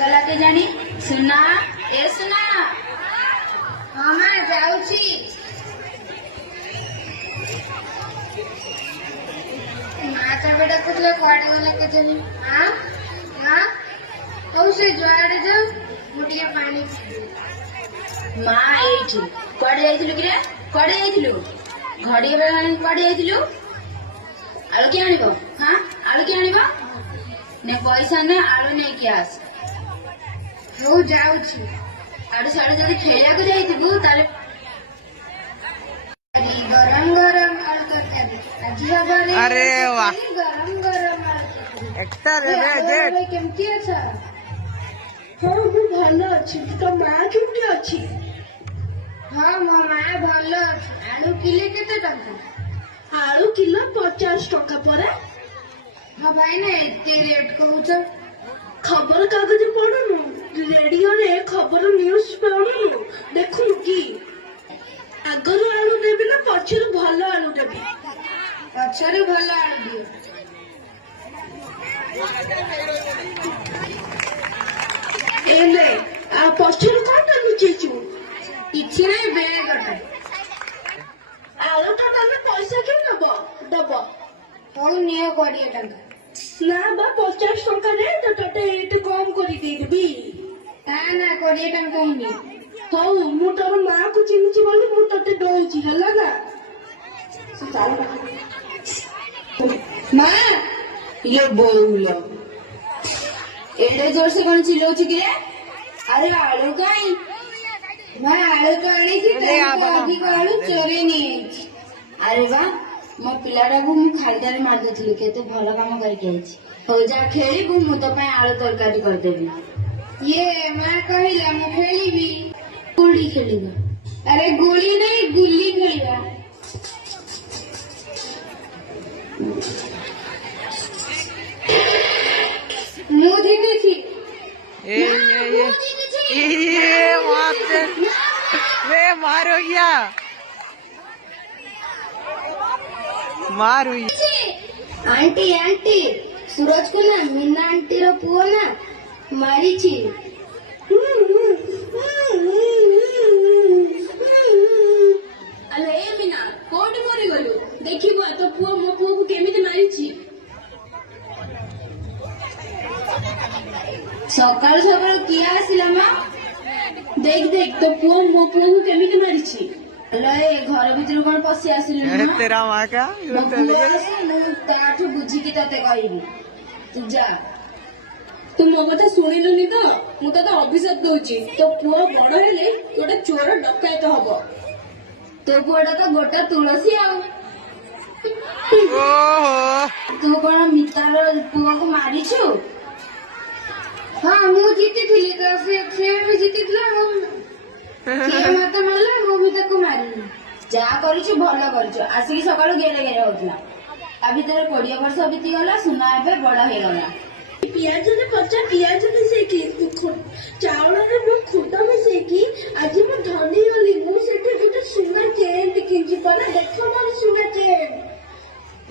गला के जानी सुना ए सुना हाँ मैं जाऊँगी माता बेटा कुछ कुआड़े गला के जानी हाँ हाँ तो से जुआड़े जाओ मुटिया पानी माँ एठी कुआड़े जाइथिलु कि रे कुआड़े जाइथिलु घड़ी बेला कुआड़े जाइथिलु आलू के आनिबो हाँ आलू के आनिबो ने पैसा ने आलू नहीं कि आस हो जाउछि आडू साडू जदी खेलिया को जाइथिबु ताले गरम गरम आलू तरकारी आजी हबारे अरे वाह गरम गरम आलू एक्टर रे जेट केमती अछ हाँ मु भल अच्छी तो माँ केमती अच्छी हाँ मो माँ भल आलू किले केते टंका आलू किलो 50 टका पर हाँ भाई ना एते रेट कहूछ खबर कागज पढ़ुनु रेडियो रे खबर न्यूज पढ़ुनु देखुनु कि आगରୁ आलू देबी ना पछରୁ ଭଲ आलू देबी पछरू भल आलू दियो एले आ पछରୁ कोन लुचेचु किछि नै बेग गटे आलू टा तमे पैसा के नबो दबो हौ नियो 20 टंका ना बा 50 टका रे तो तते एते कम करी दे देबी ना ना 20 टंका ही नियो ହଉ ମୁଁ ତୋର ମାକୁ ଚିହ୍ନିଛି ବୋଲି ମୁଁ ତତେ ଦଉଛି ହେଲା ନା माँ ये बोल एडे जोर से कौन चिल्लाउछि कि रे अरे आलू काई माँ आलू तो आनी थी अधिक आलू चोरी नहीं अरे वाह मो पिलाटा को मु खालदारे मार देथिलि केते भलो काम करके आइछि हो जा खेलिबु मु तो पय आलू तरकारी कर देबी ये माँ कहिला मु खेलिबी गुली खेलिबा अरे गुली नहीं गुल्ली खेलिबा मुँह देखी ये वे मारो गया मार हुई आंटी आंटी सूरज को ना मीना आंटी रो पुओ ना मारी छी अरे ए मीना कोड मरी गलु देखिबो तो पुओ मो पुओ को केमिति मारिछि सकाल सकाल किया आसिला माँ देख देख तो पुओ मो पुओ को केमिति मारिछि अरे घर भीतर कौन पशि आसिलु तेरा माँ का ताठू बुझिकी तते कहबी तू जा तू मो कथा शुणिलुनि तो मु तते अभिशाप दउछि तो पुओ बड़ हेले गोटे चोर डकायत हबो तो पुअटा तो गोटा तुलसी आउ ओहो तू कौन मितार पुआ को मारिछु हाँ मु जीती तो से भी जीती मत मारला मु भी ताको मारिनी जा करिछु भल करिछु आसिकी सकाळु गेले गेले होतला आ भितर 20 वर्ष बीती गला सुना एबे बड़ हे गला पियाज ने पचा पियाज में से की चावल रे मु खुदा में से की आज मु धनी होली मु सेटे गोटे सुना चेन किंची पर देखो मोर सुना चेन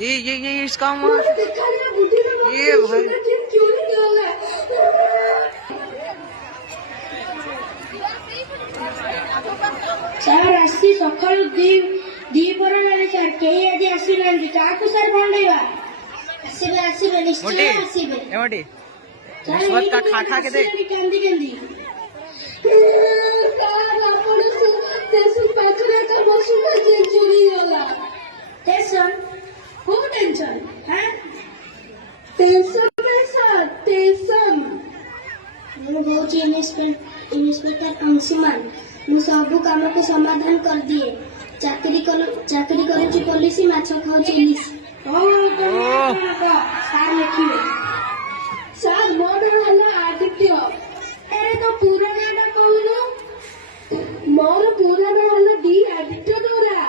ये इसका माँ देखा रे बुद्धि रे ये भाई सुना चेन क्यों नहीं होगा सार आसी सकाळु दी पर लाले सार केही आदि आसिलांदी काकू सार भंडेवा आसीबे आसीबे निश्चय आसीबे एमटी रिश्वत का खा खा के दे कांदी कांदी सार आपण तेसु पाखरे का बसुना चेन चोरी होला टेंशन हो टेंशन हां टेंशन में सर टेंशन ମୁଁ କହୁଛି ଇନ୍ସପେକ୍ଟର अंशुमान ମୁଁ ସବୁ କାମକୁ ସମାଧାନ କରିଦିଏ ଚାକିରି କରୁଛି ପୋଲିସ ମାଛ ଖାଉଛି ଇଲିଶ ସାର୍ ଲେଖିବେ ସାର୍ ମୋ ନାଁ ହେଲା ଆଦିତ୍ୟ ଆରେ ତ ପୁରା ନାଁଟା କହୁନୁ ମୋର ପୁରା ନାଁ ହେଲା ଡି ଆଦିତ୍ୟ ଦୋରା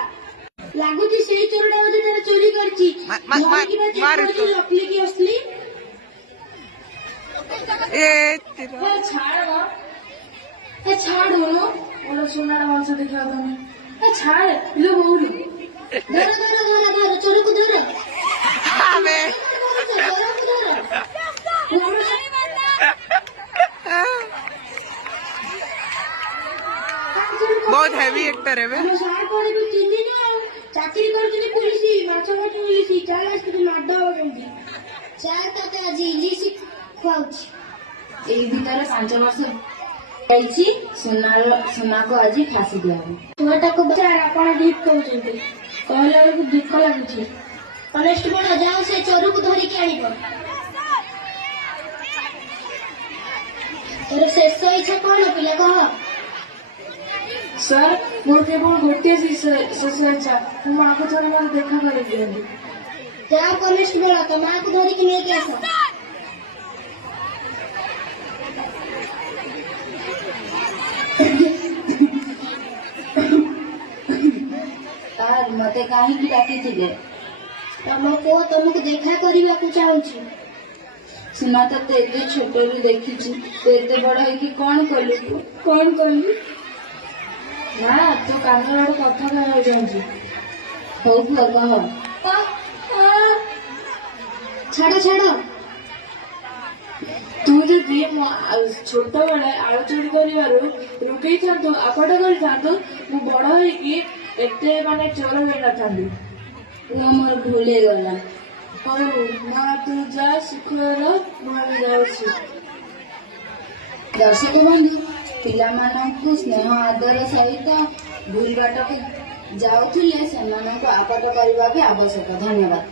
ଲାଗୁଛି ସେଇ ଚୋରଟା ବୋଧେ ତାର ଚୋରି କରିଛି ଲପଲିକି ଆସିଲି ଛାଡ ମୋର ସୁନାର ମାଂସ ଦେଖିବା ପାଇଁ ଛାଡ लो बोल धर धर धर धर चोर को धर अबे धर को धर बहुत हैवी एक्टर है बे। ଆମ ସାର୍ କଣ ବି ଚିହ୍ନିନ ଆଉ ଚାକିରି କରୁଛନ୍ତି ପୁଲିସ ମାଛ ମାଛ ମିଳିଛି ଚାଲ ଆସିକି ମାଡ ହବ କେମିତି ଚାଲ ତତେ ଆଜି ଇଲିଶ ଖୁଆଉଛି ଏଇ ଭିତରେ 5 ବର୍ଷ ଯାଇଛି ସୁନାକୁ ଆଜି ଫାଶୀ ଦିଆହବ। ଛୁଆଟାକୁ ସାର୍ ଆପଣ ଠିକ କହୁଛନ୍ତି କହିଲା ବେଳକୁ ଦୁଃଖ ଲାଗୁଛି କନେଷ୍ଟବଳ ଯାଅ ସେ ଚୋରକୁ ଧରିକି ଆଣିବ ତୋର ଶେଷ ଇଚ୍ଛା କଣ ପିଲା କହ ସାର୍ ମୋର କେବଳ ଗୋଟିଏ ଶେଷ ଇଚ୍ଛା ମୋ ମାଆକୁ ଥରେ ମୋର ଦେଖା କରିଦିଅନ୍ତୁ। ଯାଅ କନେଷ୍ଟବଳ ତୋ ମାଆକୁ ଧରିକି ନେଇକି ଆସ ସାର୍ ମତେ କାହିଁକି ଡାକିଥିଲେ? ତମ ପୁଅ ତମକୁ ଦେଖା କରିବାକୁ ଚାହୁଁଛି ସୁନା ତତେ ଏତେ ଛୋଟରୁ ଦେଖିଛି ତୁ ଏତେ ବଡ ହେଇକି କଣ କଲୁ? ନା ତୁ କାନରେ ଗୋଟେ କଥା କହିବାକୁ ଚାହୁଁଛୁ। ହଉ ପୁଅ କହ। ଛାଡ ଛାଡ ତୁ ଯଦି ଛୋଟବେଳେ ଆଳୁ ଚୋରି କରିବାରୁ ରୋକେଇଥାନ୍ତୁ ଆପଟ କରିଥାନ୍ତୁ ମୁଁ ବଡ ହେଇକି ଏତେ ଚୋର ହେଇନଥାନ୍ତି। ମୋର ଭୁଲ ହେଇଗଲା। ହଉ ମା ତୁ ଯା ଶୁକ୍ରବାର ମୁଁ ଯାଉଛି। ଦର୍ଶକ ବନ୍ଧୁ ପିଲାମାନଙ୍କୁ ସ୍ନେହ ଆଦର ସହିତ ଭୁଲ ବାଟକୁ ଯାଉଥିଲେ ସେମାନଙ୍କୁ ଆପଟ କରିବା ବି ଆବଶ୍ୟକ। ଧନ୍ୟବାଦ।